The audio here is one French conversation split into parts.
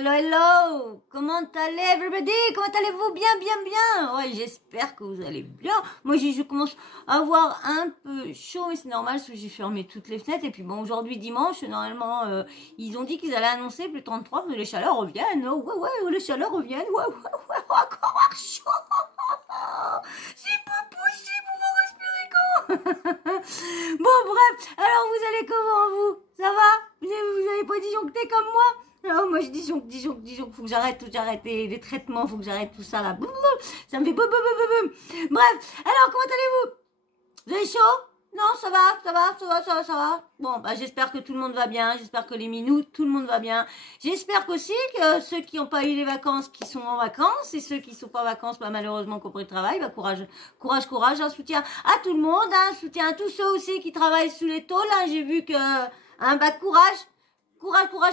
Hello, hello. Comment allez, everybody? Comment allez-vous? Bien, bien, bien. Ouais, j'espère que vous allez bien. Moi, je commence à avoir un peu chaud, mais c'est normal parce que j'ai fermé toutes les fenêtres. Et puis bon, aujourd'hui, dimanche, normalement, ils ont dit qu'ils allaient annoncer plus 33, mais les chaleurs reviennent. Oh, ouais, ouais, les chaleurs reviennent. Ouais, ouais, ouais, encore chaud. C'est pas possible, on va respirer quand? Bon, bref. Alors, vous allez comment, vous? Ça va? Vous avez pas disjoncté comme moi? Non, moi je disjoncte, faut que j'arrête les traitements, faut que j'arrête tout ça là. Ça me fait boum, boum, boum, boum. Bref, alors comment allez-vous? Vous avez chaud? Non, ça va. Bon, bah j'espère que tout le monde va bien, j'espère que les minous, tout le monde va bien. J'espère qu'aussi que ceux qui n'ont pas eu les vacances, qui sont en vacances, et ceux qui sont pas en vacances, bah malheureusement qui ont pris le travail, bah courage, un soutien à tout le monde, un soutien à tous ceux aussi qui travaillent sous les tôles. Hein. J'ai vu que, bah courage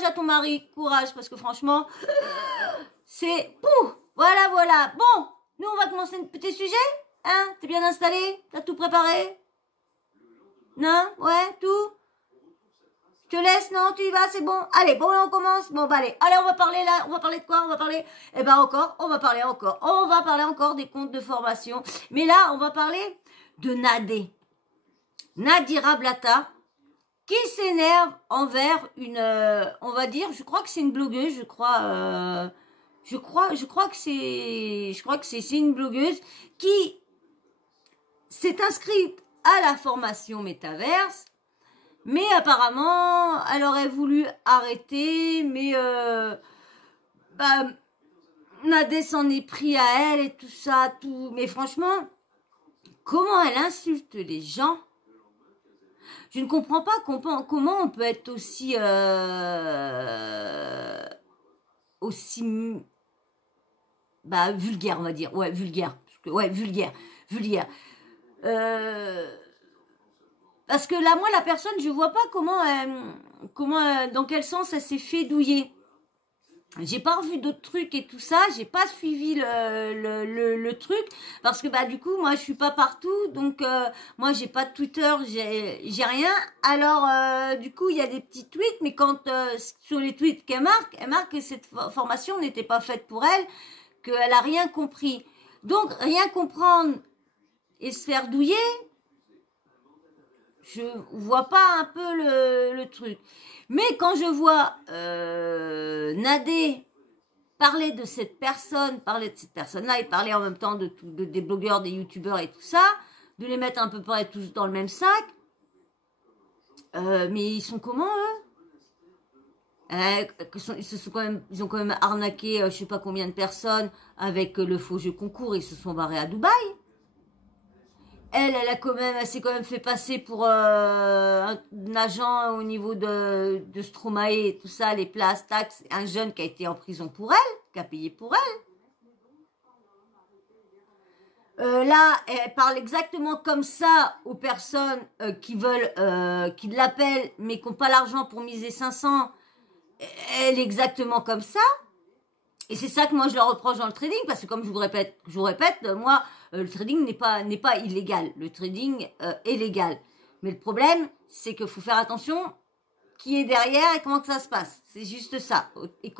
à ton mari, courage, parce que franchement, c'est... Pouf, voilà. Bon, nous, on va commencer un petit sujet, hein? T'es bien installé? T'as tout préparé? Non? Ouais, tout? Je te laisse, non? Tu y vas, c'est bon? Allez, bon, là, on commence. Bon, bah, allez, on va parler là, on va parler de quoi? On va parler, on va parler encore des comptes de formation. Mais là, on va parler de Nadira Blata, qui s'énerve envers une, on va dire, je crois que c'est une blogueuse, je crois que c'est une blogueuse qui s'est inscrite à la formation métaverse, mais apparemment, elle aurait voulu arrêter, mais Nadé s'en est pris à elle et tout ça, tout. Mais franchement, comment elle insulte les gens? Je ne comprends pas comment on peut être aussi vulgaire, on va dire. Ouais, vulgaire. Vulgaire. Parce que là, moi, la personne, je vois pas dans quel sens elle s'est fait douiller. J'ai pas revu d'autres trucs et tout ça, j'ai pas suivi le truc parce que du coup moi je suis pas partout, donc moi j'ai pas de Twitter, j'ai rien. Alors du coup il y a des petits tweets, mais quand sur les tweets elle marque que cette formation n'était pas faite pour elle, qu'elle a rien compris. Donc rien comprendre et se faire douiller, je vois pas un peu le truc. Mais quand je vois Nadé parler de cette personne-là, et parler en même temps des blogueurs, des youtubeurs et tout ça, de les mettre un peu près tous dans le même sac, mais ils sont comment, eux? Ils ont quand même arnaqué je sais pas combien de personnes avec le faux jeu concours, ils se sont barrés à Dubaï. Elle s'est quand même fait passer pour un agent au niveau de Stromae et tout ça, les places, taxes, un jeune qui a été en prison pour elle, qui a payé pour elle. Là, elle parle exactement comme ça aux personnes qui veulent, qui l'appellent, mais qui n'ont pas l'argent pour miser 500. Elle est exactement comme ça. Et c'est ça que moi je leur reproche dans le trading, parce que comme je vous répète, moi, le trading n'est pas illégal. Le trading est légal. Mais le problème, c'est qu'il faut faire attention qui est derrière et comment que ça se passe. C'est juste ça. Et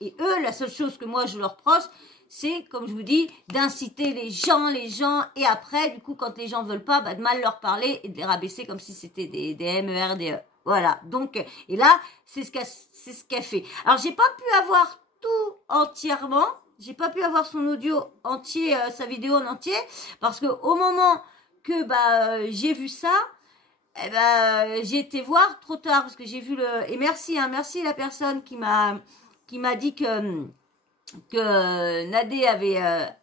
et eux, la seule chose que moi je leur reproche, c'est, comme je vous dis, d'inciter les gens, et après, du coup, quand les gens veulent pas, de mal leur parler et de les rabaisser comme si c'était des MERDE. Voilà. Donc, et là, c'est ce qu'elle fait. Alors, j'ai pas pu avoir tout entièrement, j'ai pas pu avoir son audio entier, sa vidéo en entier, parce que au moment que j'ai vu ça, j'ai été voir trop tard, parce que j'ai vu et merci la personne qui m'a dit que Nadé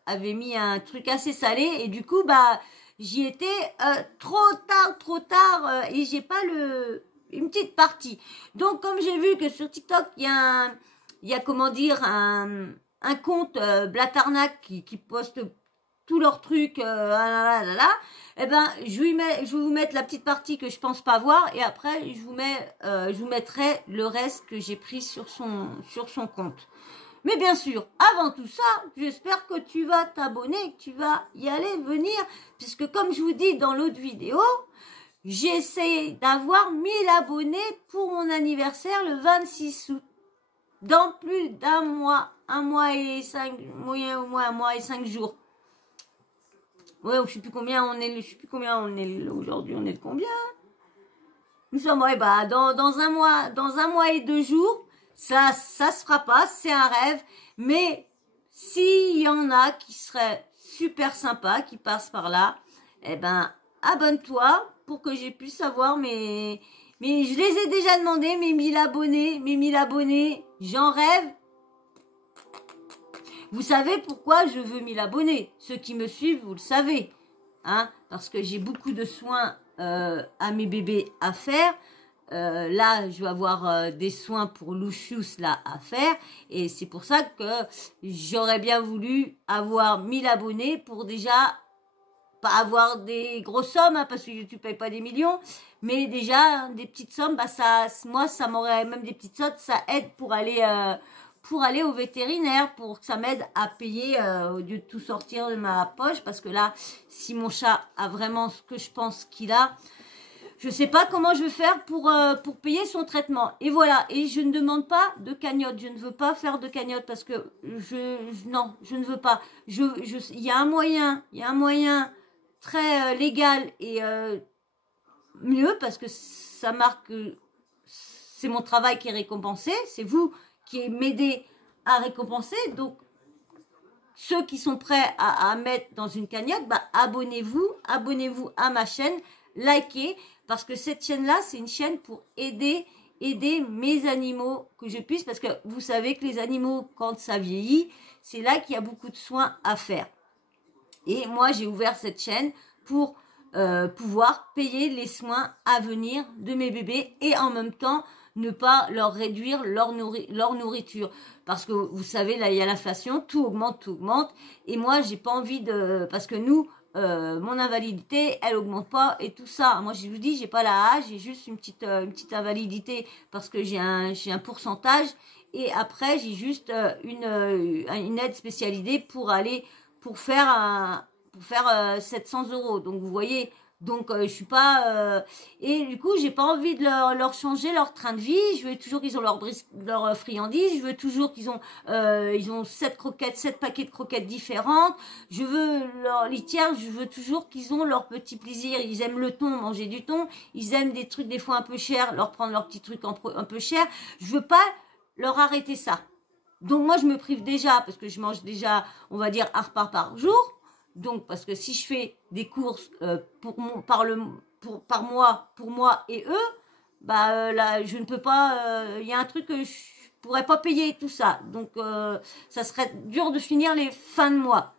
avait mis un truc assez salé, et du coup j'y étais trop tard, et j'ai pas une petite partie. Donc comme j'ai vu que sur TikTok il y a comment dire un compte Blatarnac qui poste tous leurs trucs, je vais vous mettre la petite partie que je pense pas voir, et après je vous mettrai le reste que j'ai pris sur son compte. Mais bien sûr, avant tout ça, j'espère que tu vas t'abonner, que tu vas y aller, venir, puisque comme je vous dis dans l'autre vidéo, j'essaie d'avoir 1000 abonnés pour mon anniversaire le 26 août. dans plus d'un mois, un mois et 5 Ouais, je sais plus combien on est, je sais plus combien on est aujourd'hui, on est de combien? Nous sommes, ouais, bah, dans un mois et 2 jours, ça se fera pas, c'est un rêve, mais s'il y en a qui seraient super sympas, qui passent par là, eh ben, abonne-toi pour que j'ai pu savoir mais je les ai déjà demandé, mes 1000 abonnés, j'en rêve. Vous savez pourquoi je veux 1000 abonnés? Ceux qui me suivent, vous le savez. Hein, parce que j'ai beaucoup de soins à mes bébés à faire. Là, je vais avoir des soins pour Lucius là à faire. Et c'est pour ça que j'aurais bien voulu avoir 1000 abonnés pour déjà pas avoir des grosses sommes, hein, parce que YouTube paye pas des millions, mais déjà hein, des petites sommes, bah moi ça m'aurait même des petites sommes, ça aide pour aller au vétérinaire, pour que ça m'aide à payer au lieu de tout sortir de ma poche, parce que là, si mon chat a vraiment ce que je pense qu'il a, je sais pas comment je vais faire pour payer son traitement. Et voilà, et je ne demande pas de cagnotte, je ne veux pas faire de cagnotte parce que non, je ne veux pas. Il y a un moyen très légal et mieux parce que ça marque que c'est mon travail qui est récompensé, c'est vous qui m'aidez à récompenser. Donc ceux qui sont prêts à mettre dans une cagnotte, bah abonnez-vous à ma chaîne, likez, parce que cette chaîne-là, c'est une chaîne pour aider mes animaux que je puisse, parce que vous savez que les animaux, quand ça vieillit, c'est là qu'il y a beaucoup de soins à faire. Et moi, j'ai ouvert cette chaîne pour pouvoir payer les soins à venir de mes bébés et en même temps ne pas leur réduire leur nourriture. Parce que vous savez, là, il y a l'inflation, tout augmente. Et moi, j'ai pas envie de... Parce que nous, mon invalidité, elle augmente pas et tout ça. Moi, je vous dis, j'ai pas la hache, j'ai juste une petite invalidité parce que j'ai un pourcentage. Et après, j'ai juste une aide spécialisée pour faire 700 €. Donc vous voyez, donc je suis pas et du coup j'ai pas envie de leur changer leur train de vie. Je veux toujours qu'ils ont leur friandises. Je veux toujours qu'ils ont 7 paquets de croquettes différentes. Je veux leur litière. Je veux toujours qu'ils ont leur petit plaisir. Ils aiment le thon, manger du thon. Ils aiment des trucs des fois un peu chers, leur prendre leurs petits trucs un peu chers. Je veux pas leur arrêter ça. Donc moi je me prive déjà parce que je mange déjà, on va dire, un repas par jour. Donc parce que si je fais des courses par mois pour moi et eux, bah là je ne peux pas. Il y a un truc que je pourrais pas payer tout ça. Donc ça serait dur de finir les fins de mois.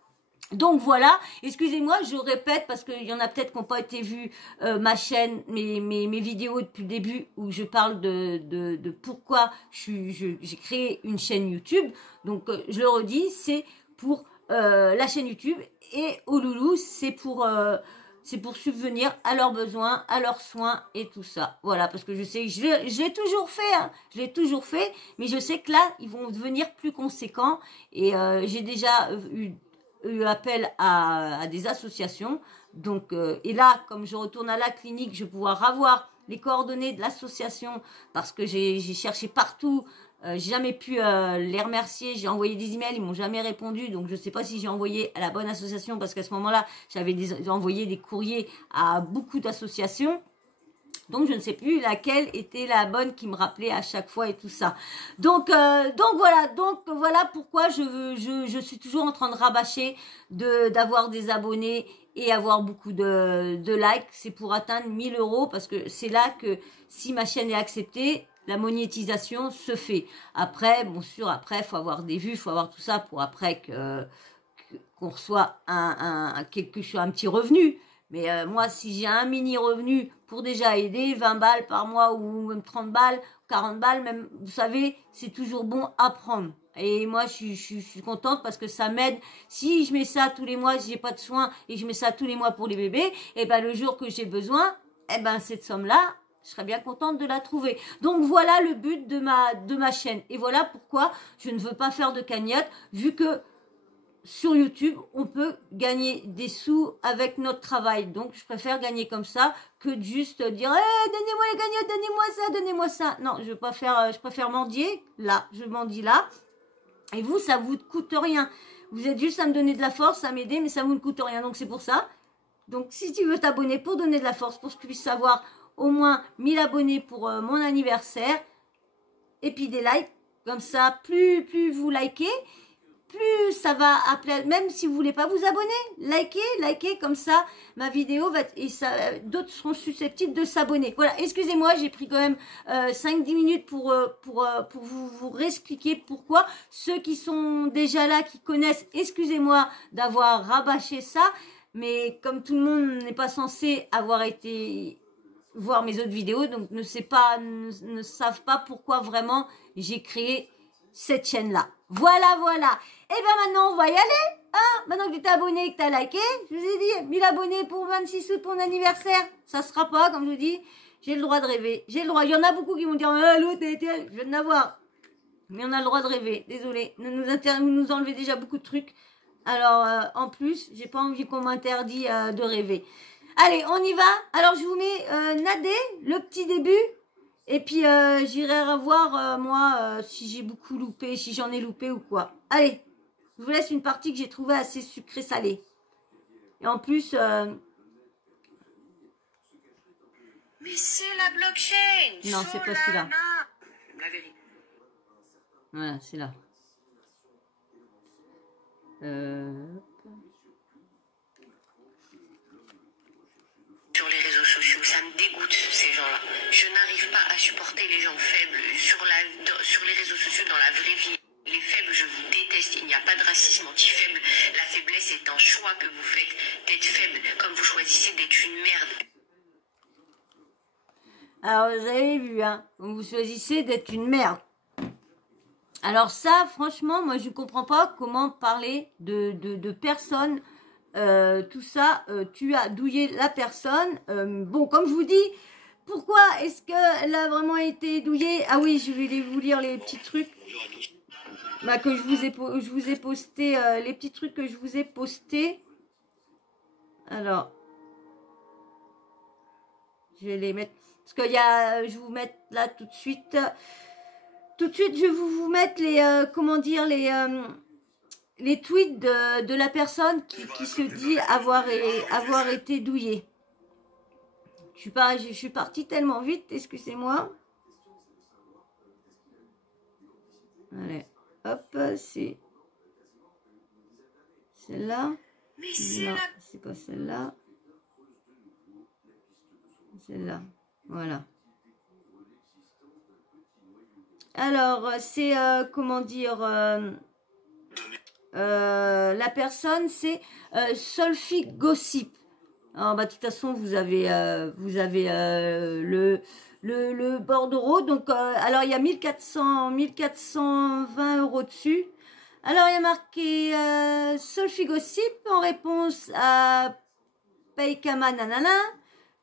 Donc voilà, excusez-moi, je répète parce qu'il y en a peut-être qui n'ont pas été vus ma chaîne, mes vidéos depuis le début où je parle de pourquoi j'ai créé une chaîne YouTube. Donc je le redis, c'est pour la chaîne YouTube et au loulou, c'est pour subvenir à leurs besoins, à leurs soins et tout ça. Voilà, parce que je sais que je l'ai toujours fait, hein, je l'ai toujours fait, mais je sais que là, ils vont devenir plus conséquents et j'ai déjà eu appel à des associations. Donc, et là, comme je retourne à la clinique, je vais pouvoir avoir les coordonnées de l'association parce que j'ai cherché partout. J'ai jamais pu les remercier. J'ai envoyé des emails, ils m'ont jamais répondu. Donc, je sais pas si j'ai envoyé à la bonne association parce qu'à ce moment-là, j'avais envoyé des courriers à beaucoup d'associations. Donc, je ne sais plus laquelle était la bonne qui me rappelait à chaque fois et tout ça. Donc voilà pourquoi je suis toujours en train de rabâcher d'avoir des abonnés et avoir beaucoup de likes. C'est pour atteindre 1000 € parce que c'est là que si ma chaîne est acceptée, la monétisation se fait. Après, bon sûr, après, faut avoir des vues, faut avoir tout ça pour après qu'on reçoit un petit revenu. Mais moi, si j'ai un mini revenu pour déjà aider, 20 balles par mois ou même 30 balles, 40 balles, même, vous savez, c'est toujours bon à prendre. Et moi, je suis contente parce que ça m'aide. Si je mets ça tous les mois, si j'ai pas de soins et je mets ça tous les mois pour les bébés, et ben le jour que j'ai besoin, et ben cette somme-là, je serais bien contente de la trouver. Donc voilà le but de ma chaîne. Et voilà pourquoi je ne veux pas faire de cagnotte, vu que sur YouTube, on peut gagner des sous avec notre travail. Donc, je préfère gagner comme ça que de juste dire hey, donnez-moi les cagnottes, donnez-moi ça, donnez-moi ça. Non, je préfère mendier là, je mendie là. Et vous, ça vous coûte rien. Vous êtes juste à me donner de la force, à m'aider, mais ça vous ne coûte rien. Donc, c'est pour ça. Donc, si tu veux t'abonner pour donner de la force, pour que je puisse avoir au moins 1000 abonnés pour mon anniversaire, et puis des likes, comme ça, plus vous likez, plus ça va appeler, même si vous voulez pas vous abonner, likez, comme ça, ma vidéo va, et ça, d'autres seront susceptibles de s'abonner. Voilà, excusez-moi, j'ai pris quand même 5-10 minutes pour vous réexpliquer pourquoi. Ceux qui sont déjà là, qui connaissent, excusez-moi d'avoir rabâché ça, mais comme tout le monde n'est pas censé avoir été voir mes autres vidéos, donc ne savent pas pourquoi vraiment j'ai créé cette chaîne-là. Voilà. Et bien maintenant, on va y aller. Hein, maintenant que tu t'es abonné et que tu as liké, je vous ai dit, 1000 abonnés pour 26 août pour mon anniversaire. Ça sera pas, comme je vous dis, j'ai le droit de rêver. J'ai le droit. Il y en a beaucoup qui vont dire, l'autre, je viens de l'avoir. Mais on a le droit de rêver. Désolé. Nous enlevez déjà beaucoup de trucs. Alors, en plus, j'ai pas envie qu'on m'interdit de rêver. Allez, on y va. Alors, je vous mets Nadé, le petit début. Et puis, j'irai revoir, moi, si j'ai beaucoup loupé, si j'en ai loupé ou quoi. Allez, je vous laisse une partie que j'ai trouvée assez sucrée-salée. Et en plus... Mais c'est la blockchain. Non, c'est pas celui-là. La vérité. Voilà, c'est là. Sur les réseaux sociaux, ça me dégoûte ces gens-là. Je n'arrive pas à supporter les gens faibles sur les réseaux sociaux dans la vraie vie. Les faibles, je vous déteste. Il n'y a pas de racisme anti-faible. La faiblesse est un choix que vous faites d'être faible, comme vous choisissez d'être une merde. Alors, vous avez vu, hein, vous choisissez d'être une merde. Alors ça, franchement, moi, je ne comprends pas comment parler de personnes, tout ça, tu as douillé la personne. Bon, comme je vous dis, pourquoi est-ce qu'elle a vraiment été douillée? Ah oui, je vais vous lire les petits trucs bah, que je vous ai posté, les petits trucs que je vous ai postés. Alors, je vais les mettre, parce qu'il y a, je vais vous mettre là tout de suite. Tout de suite, je vais vous mettre les, comment dire, les tweets de la personne qui se dit avoir été douillée. Je suis partie tellement vite, excusez-moi. Allez, hop, c'est celle-là. Non, c'est pas celle-là. Celle-là, voilà. Alors, c'est, comment dire, la personne, c'est Sophie Gossip. Alors, bah, de toute façon, vous avez le bordereau. Donc, alors, il y a 1420 € dessus. Alors, il y a marqué Sophie Gossip en réponse à Paykama Nanana.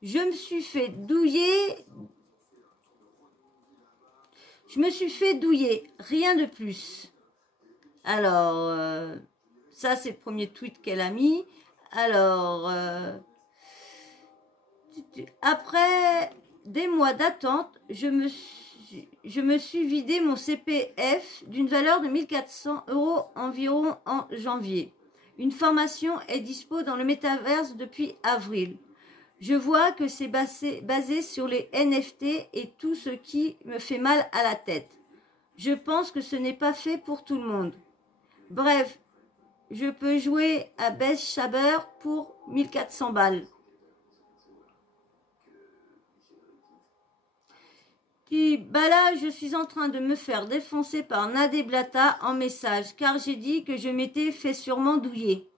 Je me suis fait douiller. Je me suis fait douiller, rien de plus. Alors, ça c'est le premier tweet qu'elle a mis. Alors, après des mois d'attente, je me suis vidé mon CPF d'une valeur de 1400 € environ en janvier. Une formation est dispo dans le métaverse depuis avril. Je vois que c'est basé sur les NFT et tout ce qui me fait mal à la tête. Je pense que ce n'est pas fait pour tout le monde. Bref, je peux jouer à Best Shaber pour 1400 balles. Puis, bah là, je suis en train de me faire défoncer par Nadé Blata en message, car j'ai dit que je m'étais fait sûrement douiller.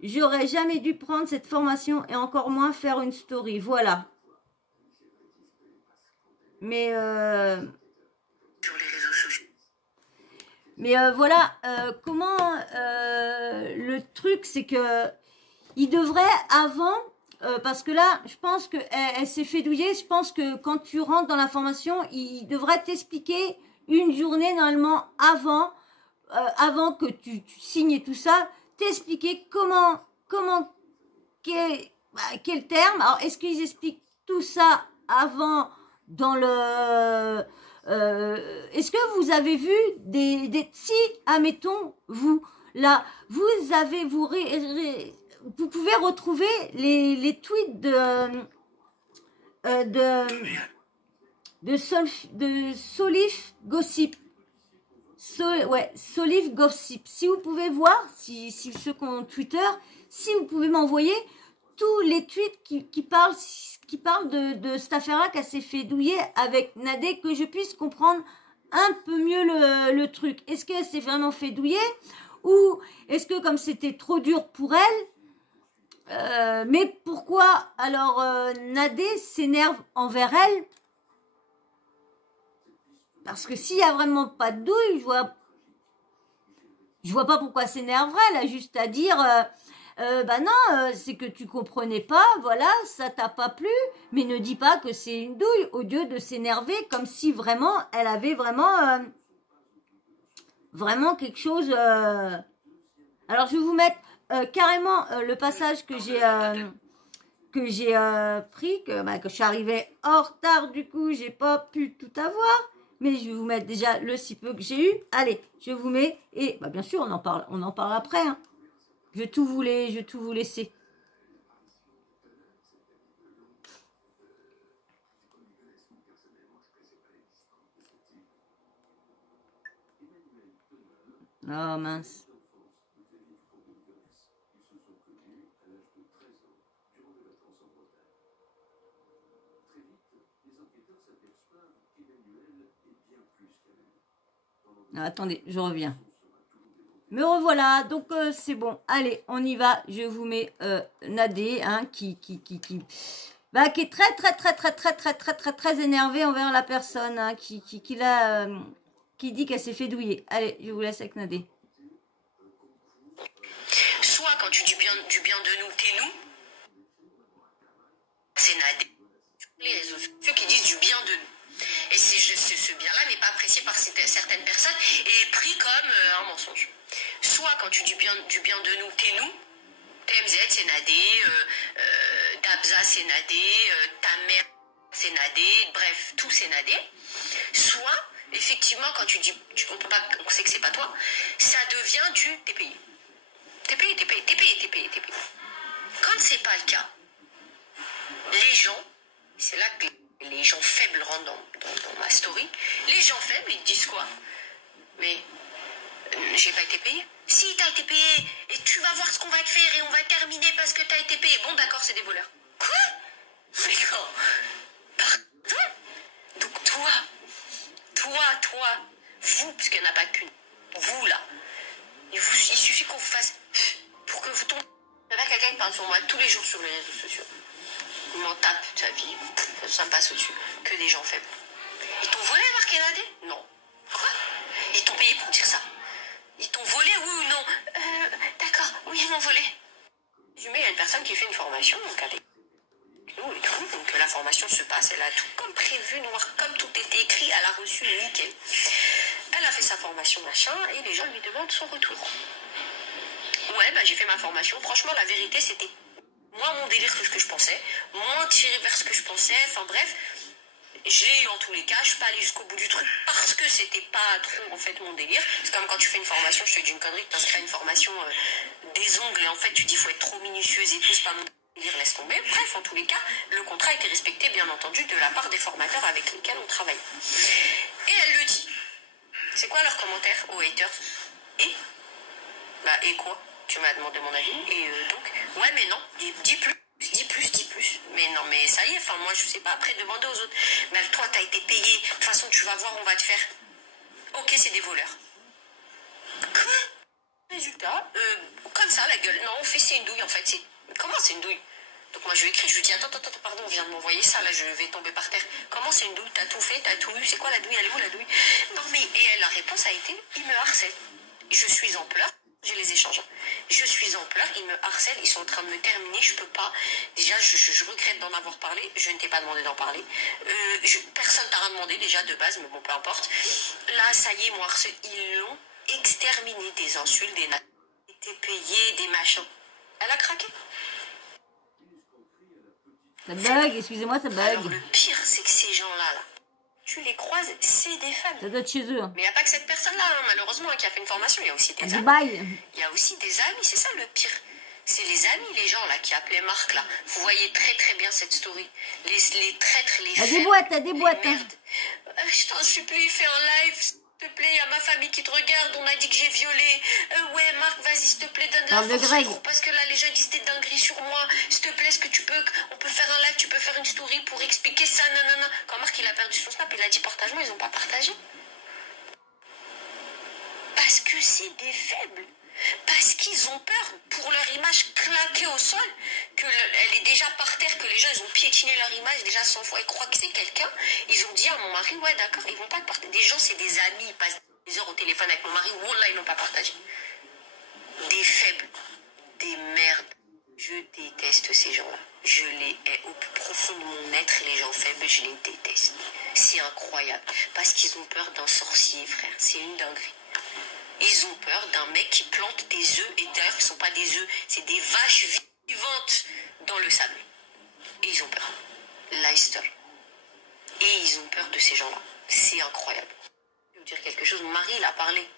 J'aurais jamais dû prendre cette formation et encore moins faire une story. Voilà. Mais voilà, comment le truc, c'est que il devrait avant, parce que là, je pense que elle s'est fait douiller. Je pense que quand tu rentres dans la formation, il devrait t'expliquer une journée normalement avant avant que tu signes tout ça, t'expliquer quel terme. Alors, est-ce qu'ils expliquent tout ça avant dans le... est-ce que vous avez vu si, admettons, vous, là, vous pouvez retrouver les tweets de Solif Gossip. Solif Gossip. Si vous pouvez voir, si ceux qui ont Twitter, si vous pouvez m'envoyer tous les tweets qui parlent de cette affaire-là qu'elle s'est fait douiller avec Nadé, que je puisse comprendre un peu mieux le truc. Est-ce qu'elle s'est vraiment fait douiller ou est-ce que comme c'était trop dur pour elle, mais pourquoi alors Nadé s'énerve envers elle? Parce que s'il y a vraiment pas de douille, je vois pas pourquoi elle s'énerverait. Elle a juste à dire bah non, c'est que tu comprenais pas, voilà, ça t'a pas plu, mais ne dis pas que c'est une douille, au lieu de s'énerver comme si vraiment elle avait vraiment quelque chose. Alors je vais vous mettre carrément le passage que j'ai pris, que je suis arrivée en retard, du coup j'ai pas pu tout avoir, mais je vais vous mettre déjà le si peu que j'ai eu. Allez, je vous mets, et bah, bien sûr on en parle après, hein. Je vais tout vous laisser. Oh mince. Ah, attendez, je reviens. Me revoilà, donc c'est bon. Allez, on y va. Je vous mets Nadé, hein, qui est très énervé envers la personne, hein, qui dit qu'elle s'est fait douiller. Allez, je vous laisse avec Nadé. Soit quand tu dis du bien de nous, t'es nous. C'est Nadé. Les réseaux sociaux qui disent du bien de nous. Et ce bien-là n'est pas apprécié par certaines personnes et est pris comme un mensonge. Soit quand tu dis du bien de nous, t'es nous. TMZ, c'est Nadé. Dabza, c'est Nadé. Ta mère, c'est Nadé. Bref, tout, c'est Nadé. Soit, effectivement, quand tu dis, on sait que c'est pas toi, ça devient du t'es payé. T'es payé. Quand c'est pas le cas, les gens, c'est là que les gens faibles rentrent dans ma story. Les gens faibles, ils te disent quoi? Mais j'ai pas été payé. Si t'as été payé, et tu vas voir ce qu'on va te faire et on va terminer parce que t'as été payé. Bon, d'accord, c'est des voleurs. Quoi? Mais quand? Pardon? Donc toi, vous, parce qu'il n'y en a pas qu'une, vous là, il suffit qu'on vous fasse pour que vous tombiez. Il y en a quelqu'un qui parle sur moi tous les jours sur les réseaux sociaux. Il m'en tape sa vie, ça me passe au-dessus. Que des gens faibles. Ils t'ont volé, marqué Nadé? Non. Quoi? Ils t'ont payé pour dire ça? Ils t'ont volé, oui ou non? D'accord, oui, ils m'ont volé. Il y a une personne qui fait une formation, donc avec nous et tout, donc la formation se passe, elle a tout comme prévu, noir, comme tout était écrit, elle a reçu le nickel. Elle a fait sa formation, machin, et les gens lui demandent son retour. Ouais, bah j'ai fait ma formation, franchement, la vérité, c'était moins mon délire que ce que je pensais, moins tiré vers ce que je pensais, enfin bref, j'ai eu en tous les cas, je suis pas allée jusqu'au bout du truc parce que c'était pas trop en fait mon délire. C'est comme quand tu fais une formation, je te dis une connerie, tu t'inscris à une formation des ongles et en fait tu dis faut être trop minutieuse et tout, c'est pas mon délire, laisse tomber. Bref, en tous les cas, le contrat a été respecté bien entendu de la part des formateurs avec lesquels on travaille. Et elle le dit. C'est quoi leur commentaire aux haters? Et quoi? Tu m'as demandé mon avis et donc ouais mais non, dis plus. Mais non, mais ça y est, enfin, moi, je sais pas, après, demander aux autres. Mais toi, t'as été payé. De toute façon, tu vas voir, on va te faire. Ok, c'est des voleurs. Quoi? Résultat, comme ça, la gueule. Non, on fait, c'est une douille, en fait. Comment c'est une douille? Donc, moi, je lui écris, je lui dis, attends, pardon, on vient de m'envoyer ça, là, je vais tomber par terre. Comment c'est une douille? T'as tout fait, t'as tout eu. C'est quoi la douille? Elle est où, la douille? Non, mais, et la réponse a été, il me harcèle. Je suis en pleurs. J'ai les échanges. Je suis en pleurs, ils me harcèlent, ils sont en train de me terminer, je peux pas. Déjà, je regrette d'en avoir parlé, je ne t'ai pas demandé d'en parler. Personne t'a rien demandé déjà de base, mais bon, peu importe. Là, ça y est, ils m'ont harcelé, ils l'ont exterminer des insultes, des payé, des machins. Elle a craqué. Ça bug, excusez-moi, ça Alors bug. le pire, c'est que ces gens-là, là, tu les croises, c'est des femmes. Ça doit être chez eux. Mais il n'y a pas que cette personne-là, hein, malheureusement, qui a fait une formation. Il y a aussi des amis. Dubaï. Il y a aussi des amis, c'est ça le pire. C'est les amis, les gens là qui appelaient Marc là. Vous voyez très très bien cette story. Les traîtres, les T'as des faibles, boîtes, t'as des boîtes. les merdes. Je t'en supplie, fais un live, s'il te plaît. Il y a ma famille qui te regarde. On a dit que j'ai violé. Ouais, Marc, vas-y, s'il te plaît, donne de la Parle de force. Greg. Parce que là, les gens disent des dingueries sur moi. S'il te plaît, est-ce que tu peux, on peut faire un live, tu peux faire une story pour expliquer ça, nanana. Quand Marc il a perdu son snap, il a dit partage-moi, ils n'ont pas partagé. Parce que c'est des faibles. Parce qu'ils ont peur pour leur image claquée au sol, elle est déjà par terre, que les gens ils ont piétiné leur image déjà 100 fois, ils croient que c'est quelqu'un. Ils ont dit à mon mari, ouais d'accord, ils vont pas partager. Des gens c'est des amis, ils passent des heures au téléphone avec mon mari, wallah ils n'ont pas partagé. Des faibles, des merdes. Je déteste ces gens-là. Je les hais au plus profond de mon être, les gens faibles, je les déteste. C'est incroyable. Parce qu'ils ont peur d'un sorcier, frère. C'est une dinguerie. Ils ont peur d'un mec qui plante des œufs, et d'ailleurs, ce ne sont pas des œufs, c'est des vaches vivantes dans le sable. Et ils ont peur. Leicester. Et ils ont peur de ces gens-là. C'est incroyable. Je vais vous dire quelque chose. Mon mari, il a parlé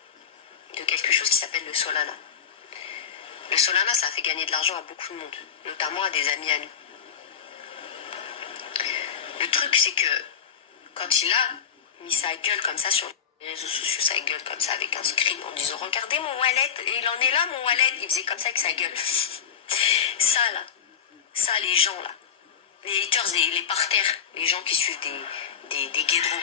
de quelque chose qui s'appelle le Solana. Le Solana, ça a fait gagner de l'argent à beaucoup de monde, notamment à des amis à nous. Le truc, c'est que quand il a mis sa gueule comme ça sur les réseaux sociaux, sa gueule comme ça avec un screen en disant regardez mon wallet, et il en est là mon wallet, il faisait comme ça avec sa gueule. Ça là, ça les gens là, les haters, les parterres, les gens qui suivent des guédrons,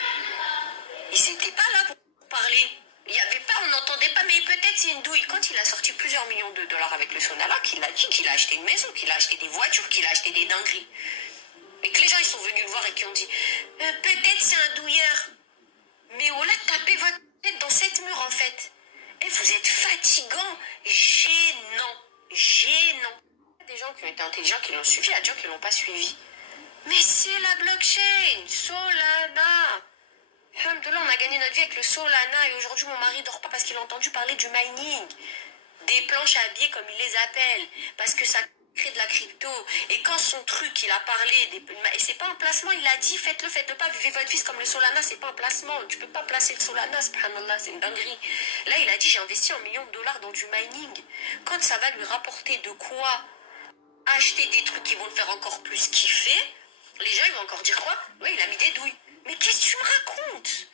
ils n'étaient pas là pour parler. Il n'y avait pas, on n'entendait pas, mais peut-être c'est une douille. Quand il a sorti plusieurs millions de dollars avec le Solana, qu'il a dit qu'il a acheté une maison, qu'il a acheté des voitures, qu'il a acheté des dingueries. Et que les gens ils sont venus le voir et qui ont dit peut-être c'est un douilleur. Mais au lieu de taper votre tête dans cette mur en fait. Et vous êtes fatigant, gênant, gênant. Il y a des gens qui ont été intelligents qui l'ont suivi, il y a des gens qui ne l'ont pas suivi. Mais c'est la blockchain, Solana. Alhamdoulilah, on a gagné notre vie avec le Solana et aujourd'hui mon mari dort pas parce qu'il a entendu parler du mining. Des planches à billets comme il les appelle. Parce que ça crée de la crypto. Et quand son truc, il a parlé, et c'est pas un placement, il a dit faites-le pas, vivez votre vie comme le Solana, c'est pas un placement. Tu peux pas placer le Solana, subhanallah, c'est une dinguerie. Là, il a dit j'ai investi $1 million dans du mining. Quand ça va lui rapporter de quoi acheter des trucs qui vont le faire encore plus kiffer, les gens ils vont encore dire quoi? Ouais, il a mis des douilles. Mais qu'est-ce que tu me racontes?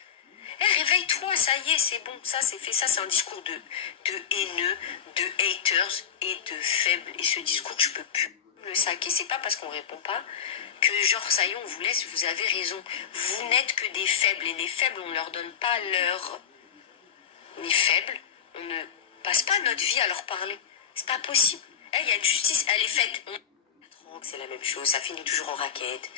Réveille-toi, ça y est, c'est bon, ça c'est fait, ça c'est un discours de haineux, de haters et de faibles. Et ce discours, je peux plus le saquer. C'est pas parce qu'on répond pas que genre ça y est, on vous laisse, vous avez raison. Vous n'êtes que des faibles et les faibles, on ne leur donne pas leur. Les faibles, on ne passe pas notre vie à leur parler. C'est pas possible. Il y a une justice, elle est faite. C'est la même chose, ça finit toujours en raquette.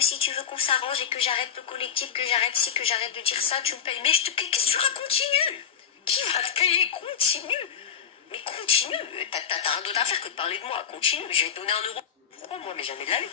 Si tu veux qu'on s'arrange et que j'arrête le collectif, que j'arrête ci, que j'arrête de dire ça, tu me payes. Mais qu'est-ce que tu vas continue? Qui va te payer? Continue. Mais continue. T'as rien d'autre à faire que de parler de moi. Continue. Je vais te donner 1 euro. Pourquoi moi? Mais jamais de la vie.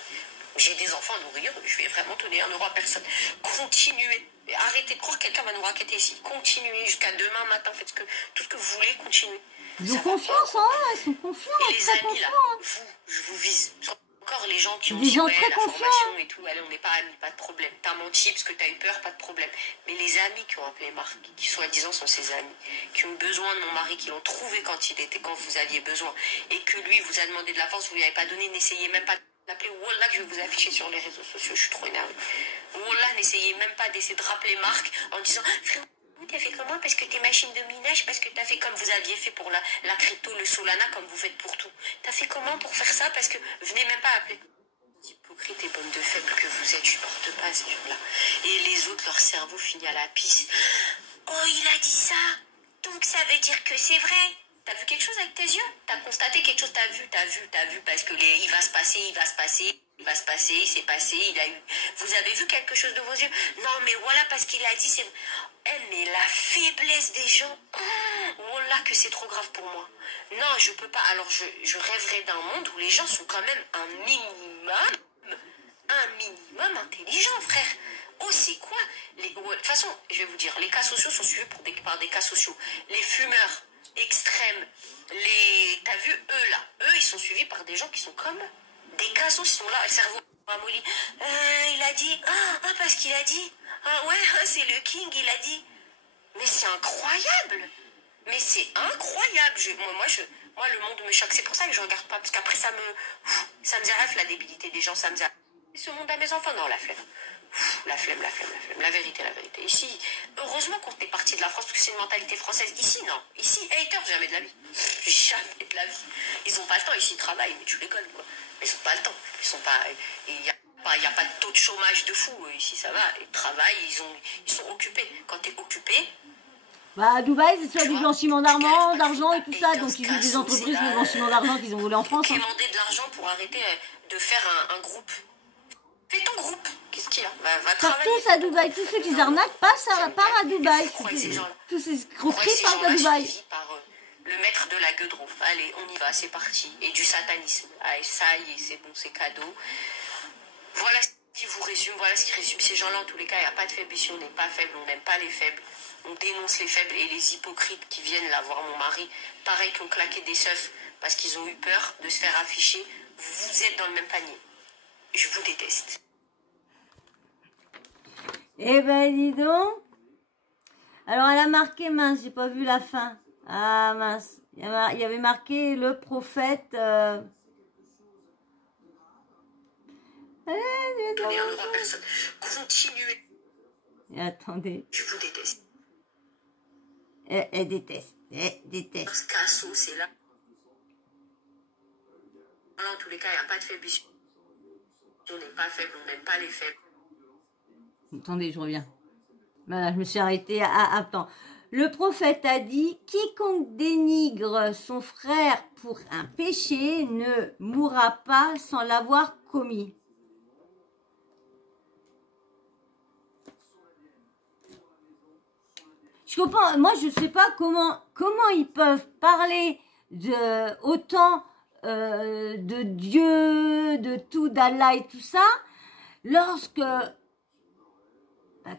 J'ai des enfants à nourrir, je vais vraiment donner 1 euro à personne. Continuez. Arrêtez de croire que quelqu'un va nous raqueter ici. Continuez jusqu'à demain matin. Faites tout ce que vous voulez. Continuez. Ils ont confiance, hein, ils sont confiants, et les très amis, confiants. là, je vous vise. Encore les gens qui ont Des dit gens ouais, très la confiants. formation et tout, allez, on n'est pas amis, pas de problème. T'as menti parce que t'as eu peur, pas de problème. Mais les amis qui ont appelé Marc, qui soi-disant sont ses amis, qui ont besoin de mon mari, qui l'ont trouvé quand vous aviez besoin, et que lui vous a demandé de la force, vous lui avez pas donné, n'essayez même pas d'appeler Wallah que je vais vous afficher sur les réseaux sociaux, je suis trop énervée. Wallah, n'essayez même pas d'essayer de rappeler Marc en disant frère, t'as fait comment? Parce que tes machines de minage, parce que t'as fait comme vous aviez fait pour la crypto, le Solana, comme vous faites pour tout. T'as fait comment pour faire ça? Parce que venez même pas appeler. Hypocrite et bonne de faible que vous êtes, je supporte pas ces gens-là. Et les autres, leur cerveau finit à la pisse. Oh, il a dit ça, donc ça veut dire que c'est vrai. T'as vu quelque chose avec tes yeux? T'as constaté quelque chose? T'as vu, parce que il va se passer, il s'est passé, il a eu... Vous avez vu quelque chose de vos yeux? Non, mais voilà, parce qu'il a dit, c'est... mais la faiblesse des gens, voilà que c'est trop grave pour moi. Non, je peux pas. Alors, je rêverais d'un monde où les gens sont quand même un minimum intelligents, frère. Oh, c'est quoi de toute façon, je vais vous dire, les cas sociaux sont suivis par des cas sociaux. Les fumeurs extrêmes, t'as vu, eux là, eux, ils sont suivis par des gens qui sont comme des cas sociaux. Ils sont là, le cerveau ramolli. Il a dit, parce qu'il a dit, ouais, c'est le King, il a dit. Mais c'est incroyable. Mais c'est incroyable. Moi, le monde me choque. C'est pour ça que je regarde pas. Parce qu'après, ça me zéref la débilité des gens. Ça me zéref. Ce monde à mes enfants, non, la flemme. La flemme, la flemme, la flemme. La vérité, la vérité. Ici, heureusement qu'on est parti de la France, parce que c'est une mentalité française. Ici, non. Ici, haters, jamais de la vie. Jamais de la vie. Ils ont pas le temps. Ici, ils travaillent, mais tu rigoles, quoi. Ils ont pas le temps. Ils sont pas. Il y a pas de taux de chômage de fou. Ici, ça va. Ils travaillent, ils sont occupés. Quand tu es occupé. Bah, à Dubaï, c'est soit du blanchiment d'argent et tout ça. Donc, ils ont des entreprises de blanchiment d'argent qu'ils ont volé en France. Demander de l'argent pour arrêter de faire un groupe. Fais ton groupe. Qu'est-ce qu'il y a? Va travailler. Tous à Dubaï. Tous ceux qui arnaquent partent à Dubaï. Tous ces escroqueries partent à Dubaï. Le maître de la gueudron. Allez, on y va, c'est parti. Et du satanisme. Allez, ça y est, c'est bon, c'est cadeau. Voilà ce qui vous résume, voilà ce qui résume ces gens-là. En tous les cas, il n'y a pas de faible ici, on n'est pas faible, on n'aime pas les faibles. On dénonce les faibles et les hypocrites qui viennent là voir mon mari. Pareil, qui ont claqué des seufs parce qu'ils ont eu peur de se faire afficher. Vous êtes dans le même panier. Je vous déteste. Eh ben, dis donc. Alors, elle a marqué, mince, j'ai pas vu la fin. Ah, mince. Il y avait marqué le prophète. Continuez. Et attendez. Je vous déteste. Elle déteste. Elle déteste. Ce casso, c'est là. En tous les cas, il n'y a pas de faible ici. On n'est pas faible, on n'aime pas les faibles. Attendez, je reviens. Voilà, je me suis arrêtée. Attends. Le prophète a dit, quiconque dénigre son frère pour un péché ne mourra pas sans l'avoir commis. Je comprends, moi je sais pas comment ils peuvent parler de autant de Dieu, de tout, d'Allah et tout ça, lorsque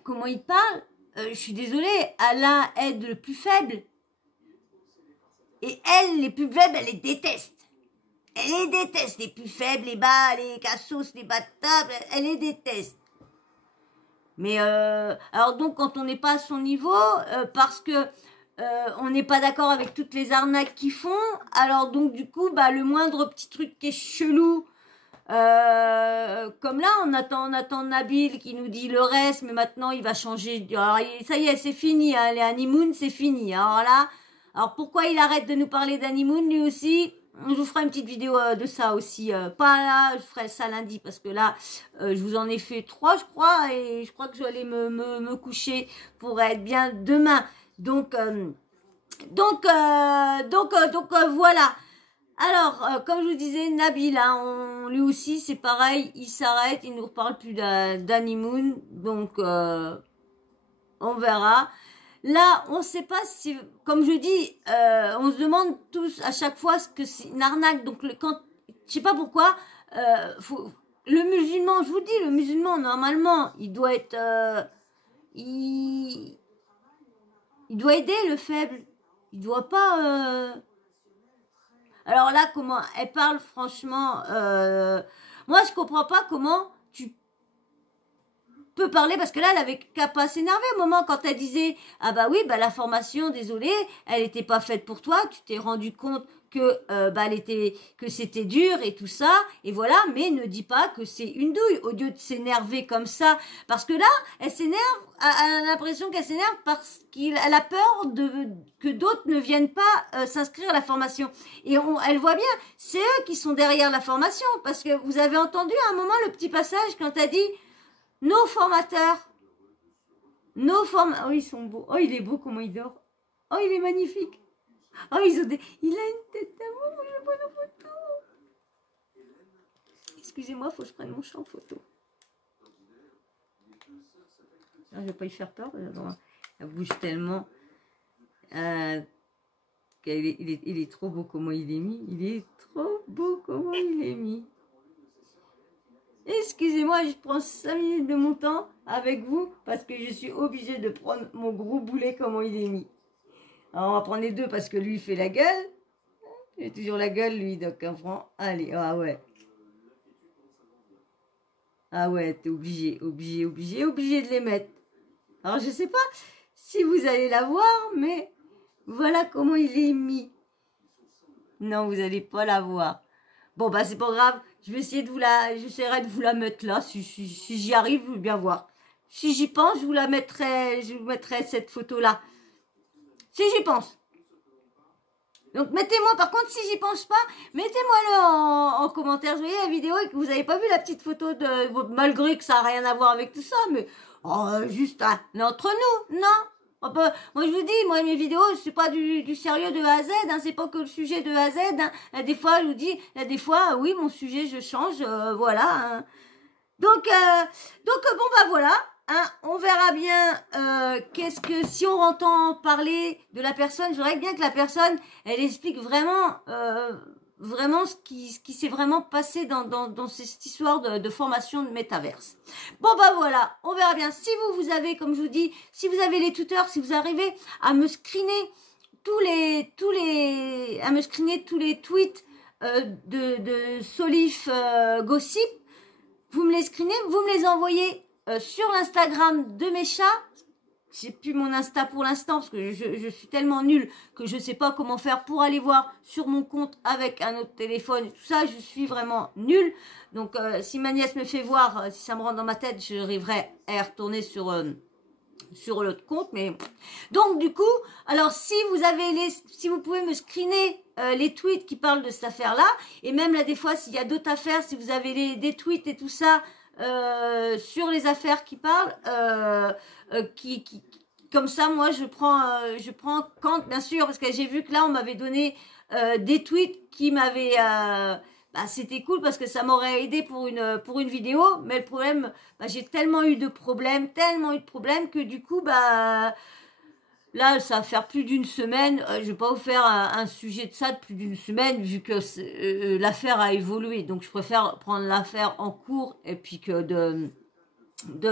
comment ils parlent, je suis désolée, Allah aide le plus faible. Et elle, les plus faibles, elle les déteste. Elle les déteste, les plus faibles, les bas, les cassos, les battables, elle les déteste. Mais alors donc quand on n'est pas à son niveau, parce que on n'est pas d'accord avec toutes les arnaques qu'ils font, alors donc du coup le moindre petit truc qui est chelou, comme là on attend Nabil qui nous dit le reste, mais maintenant il va changer. Alors, ça y est, c'est fini, hein, les honeymoon c'est fini. Alors pourquoi il arrête de nous parler d'honeymoon lui aussi? Je vous ferai une petite vidéo de ça aussi. Pas là, je ferai ça lundi parce que là, je vous en ai fait 3, je crois. Et je crois que je vais aller me coucher pour être bien demain. Donc voilà. Alors, comme je vous disais, Nabil, hein, lui aussi, c'est pareil. Il s'arrête, il ne nous reparle plus d'honeymoon. Donc, on verra. Là, on ne sait pas si, comme je dis, on se demande tous à chaque fois ce que c'est une arnaque. Donc, je sais pas pourquoi, le musulman, je vous dis, le musulman, normalement, il doit être, il doit aider le faible. Il doit pas, Alors là, comment elle parle, franchement, moi, je comprends pas comment tu peut parler, parce que là elle avait qu'à pas s'énerver au moment quand elle disait ah bah oui, la formation, désolée, elle était pas faite pour toi, tu t'es rendu compte que que c'était dur et tout ça, et voilà, mais ne dis pas que c'est une douille au lieu de s'énerver comme ça, parce que là elle s'énerve, elle a l'impression qu'elle s'énerve parce qu'elle a peur que d'autres ne viennent pas s'inscrire à la formation, et elle voit bien, c'est eux qui sont derrière la formation, parce que vous avez entendu à un moment le petit passage quand elle dit nos formateurs. Oh, ils sont beaux. Oh, il est beau, comment il dort. Oh, il est magnifique. Oh, il a une tête d'amour. Moi, je prends une photo. Excusez-moi, faut que je prenne mon chat en photo. Je vais pas lui faire peur. Elle bouge tellement. Il est trop beau comment il est mis. Il est trop beau comment il est mis. Excusez-moi, je prends 5 minutes de mon temps. avec vous parce que je suis obligée de prendre mon gros boulet comment il est mis. Alors on va prendre les deux parce que lui il fait la gueule. Il a toujours la gueule lui, donc un franc. Allez, ah ouais. Ah ouais, t'es obligé de les mettre. Alors je sais pas si vous allez la voir, mais voilà comment il est mis. Non, vous allez pas la voir. Bon bah c'est pas grave, je vais essayer de j'essaierai de vous la mettre là, si j'y arrive, vous bien voir. Si j'y pense, je vous mettrai cette photo là. Si j'y pense. Donc mettez-moi, par contre, si j'y pense pas, mettez-moi-le en commentaire. Vous voyez la vidéo et que vous n'avez pas vu la petite photo de... Malgré que ça n'a rien à voir avec tout ça, mais... Oh, juste entre nous, non. Moi je vous dis, moi mes vidéos, c'est pas du sérieux de A à Z, hein, c'est pas que le sujet de A à Z. Hein. Des fois, je vous dis, des fois, oui, mon sujet, je change, voilà. Hein. Donc bon, bah voilà. Hein, on verra bien si on entend parler de la personne, je voudrais bien que la personne, elle explique vraiment ce qui s'est vraiment passé dans cette histoire de formation de métaverse. Bon bah voilà, on verra bien. Si vous avez, comme je vous dis, si vous avez les tuteurs, si vous arrivez à me screener tous les tweets de Solif Gossip, vous me les screenez, vous me les envoyez sur l'Instagram de mes chats. J'ai plus mon Insta pour l'instant parce que je suis tellement nulle que je sais pas comment faire pour aller voir sur mon compte avec un autre téléphone et tout ça. Je suis vraiment nulle. Donc si ma nièce me fait voir, si ça me rentre dans ma tête, j'arriverai à retourner sur l'autre compte. Mais donc du coup, alors si vous pouvez me screener les tweets qui parlent de cette affaire-là, et même là des fois s'il y a d'autres affaires, si vous avez des tweets et tout ça sur les affaires qui parlent, comme ça, moi je prends compte, bien sûr, parce que j'ai vu que là on m'avait donné des tweets qui m'avaient c'était cool parce que ça m'aurait aidé pour une vidéo, mais le problème, j'ai tellement eu de problèmes que du coup là ça va faire plus d'une semaine, je vais pas vous faire un sujet de ça de plus d'une semaine vu que l'affaire a évolué, donc je préfère prendre l'affaire en cours et puis que de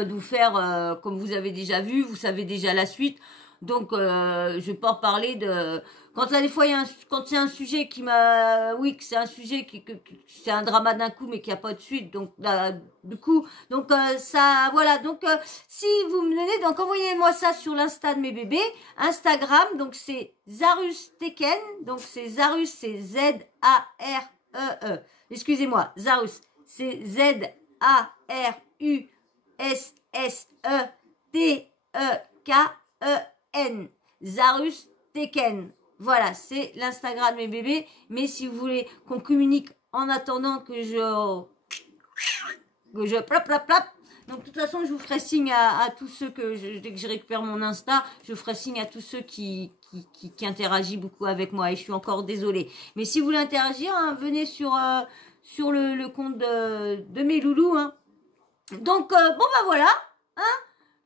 vous faire comme vous avez déjà vu, vous savez déjà la suite. Donc je vais pas reparler de quand là des fois quand c'est un sujet qui que c'est un sujet que c'est un drama d'un coup mais qu'il n'y a pas de suite, donc là, du coup donc ça voilà, donc si vous me donnez, donc envoyez-moi ça sur l'Insta de mes bébés, Instagram, donc c'est Zarus Teken, donc c'est Zarus, c'est Z-A-R-E-E, excusez-moi, Zarus c'est Z-A-R-U-S-S-E-T-E-K-E-N, Zarus Teken. Voilà, c'est l'Instagram de mes bébés. Mais si vous voulez qu'on communique en attendant que je plap. Donc de toute façon, je vous ferai signe à tous ceux dès que je récupère mon Insta, je ferai signe à tous ceux qui interagissent beaucoup avec moi. Et je suis encore désolée. Mais si vous voulez interagir, hein, venez sur le compte de mes loulous. Hein. Donc voilà. Hein.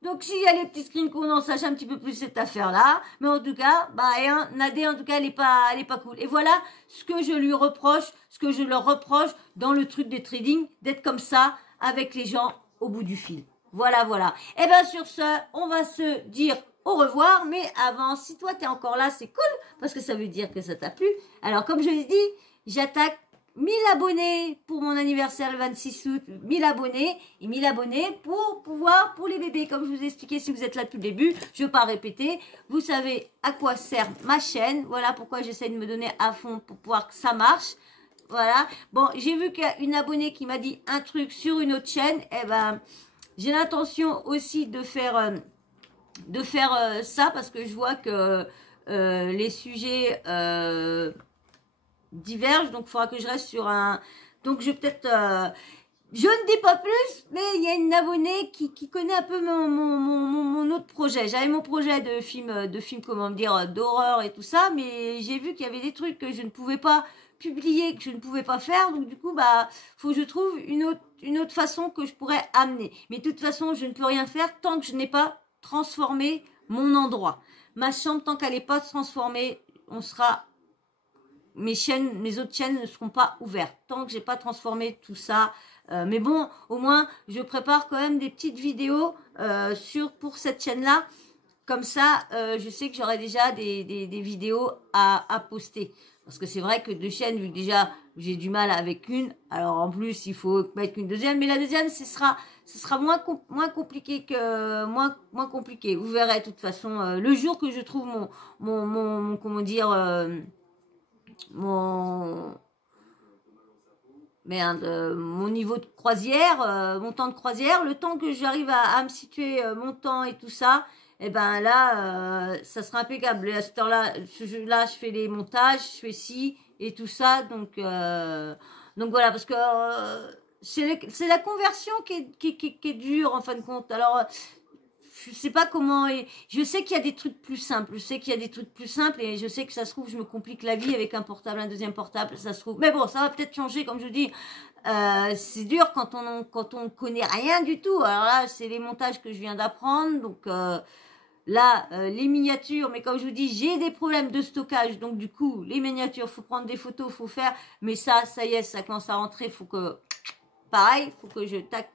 Donc s'il y a les petits screens qu'on en sache un petit peu plus cette affaire-là, mais en tout cas, Nadé en tout cas elle est pas cool. Et voilà ce que je lui reproche, ce que je leur reproche dans le truc des trading, d'être comme ça avec les gens au bout du fil. Voilà. Et bien sur ce, on va se dire au revoir, mais avant, si toi t'es encore là, c'est cool parce que ça veut dire que ça t'a plu. Alors comme je l'ai dit, j'attaque 1000 abonnés pour mon anniversaire le 26 août, 1000 abonnés et 1000 abonnés pour les bébés. Comme je vous ai expliqué, si vous êtes là depuis le début, je ne vais pas répéter. Vous savez à quoi sert ma chaîne. Voilà pourquoi j'essaie de me donner à fond pour pouvoir que ça marche. Voilà. Bon, j'ai vu qu'il y a une abonnée qui m'a dit un truc sur une autre chaîne. Eh ben, j'ai l'intention aussi de faire ça parce que je vois que les sujets divergent, donc il faudra que je reste sur un... Donc je vais peut-être... je ne dis pas plus, mais il y a une abonnée qui connaît un peu mon autre projet. J'avais mon projet de film, comment dire, d'horreur et tout ça, mais j'ai vu qu'il y avait des trucs que je ne pouvais pas publier, que je ne pouvais pas faire, donc du coup, faut que je trouve une autre façon que je pourrais amener. Mais de toute façon, je ne peux rien faire tant que je n'ai pas transformé mon endroit. Ma chambre, tant qu'elle n'est pas transformée, on sera mes autres chaînes ne seront pas ouvertes. Tant que j'ai pas transformé tout ça. Mais bon, au moins, je prépare quand même des petites vidéos pour cette chaîne-là. Comme ça, je sais que j'aurai déjà des vidéos à poster. Parce que c'est vrai que deux chaînes, vu que déjà j'ai du mal avec une, alors en plus il faut mettre une deuxième, mais la deuxième ce sera moins compliqué que moins compliqué. Vous verrez de toute façon le jour que je trouve mon comment dire mon niveau de croisière, mon temps de croisière, le temps que j'arrive à me situer mon temps et tout ça. Et ben là, ça sera impeccable. Et à cette heure-là, là, je fais les montages, je fais ci et tout ça. Donc voilà, parce que c'est la conversion qui est dure en fin de compte. Alors, je sais pas comment. Je sais qu'il y a des trucs plus simples. Je sais qu'il y a des trucs plus simples et je sais que ça se trouve, je me complique la vie avec un portable, un deuxième portable. Ça se trouve. Mais bon, ça va peut-être changer, comme je vous dis. C'est dur quand on connaît rien du tout. Alors là, c'est les montages que je viens d'apprendre. Donc là, les miniatures, mais comme je vous dis, j'ai des problèmes de stockage, donc du coup, les miniatures, faut prendre des photos, faut faire, mais ça y est, ça commence à rentrer, faut que, pareil, faut que je tac,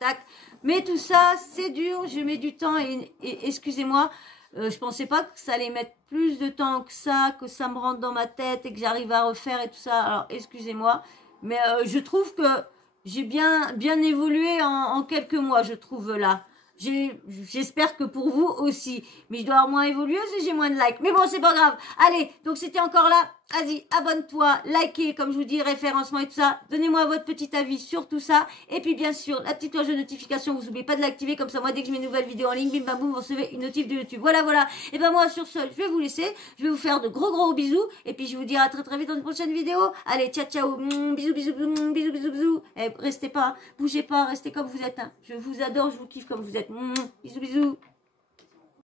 mais tout ça, c'est dur, je mets du temps, et excusez-moi, je pensais pas que ça allait mettre plus de temps que ça me rentre dans ma tête, et que j'arrive à refaire et tout ça, alors excusez-moi, mais je trouve que j'ai bien évolué en quelques mois, je trouve, là. J'espère que pour vous aussi. Mais je dois avoir moins évolué parce que j'ai moins de likes. Mais bon, c'est pas grave. Allez, donc c'était encore là. Vas-y, abonne-toi, likez, comme je vous dis, référencement et tout ça. Donnez-moi votre petit avis sur tout ça. Et puis, bien sûr, la petite cloche de notification, vous n'oubliez pas de l'activer. Comme ça, moi, dès que je mets une nouvelle vidéo en ligne, bim, bam, boum, vous recevez une notif de YouTube. Voilà. Et ben moi, sur ce, je vais vous laisser. Je vais vous faire de gros bisous. Et puis, je vais vous dire à très vite dans une prochaine vidéo. Allez, ciao. Bisous. Et restez pas, bougez pas, restez comme vous êtes. Hein. Je vous adore, je vous kiffe comme vous êtes. Bisous.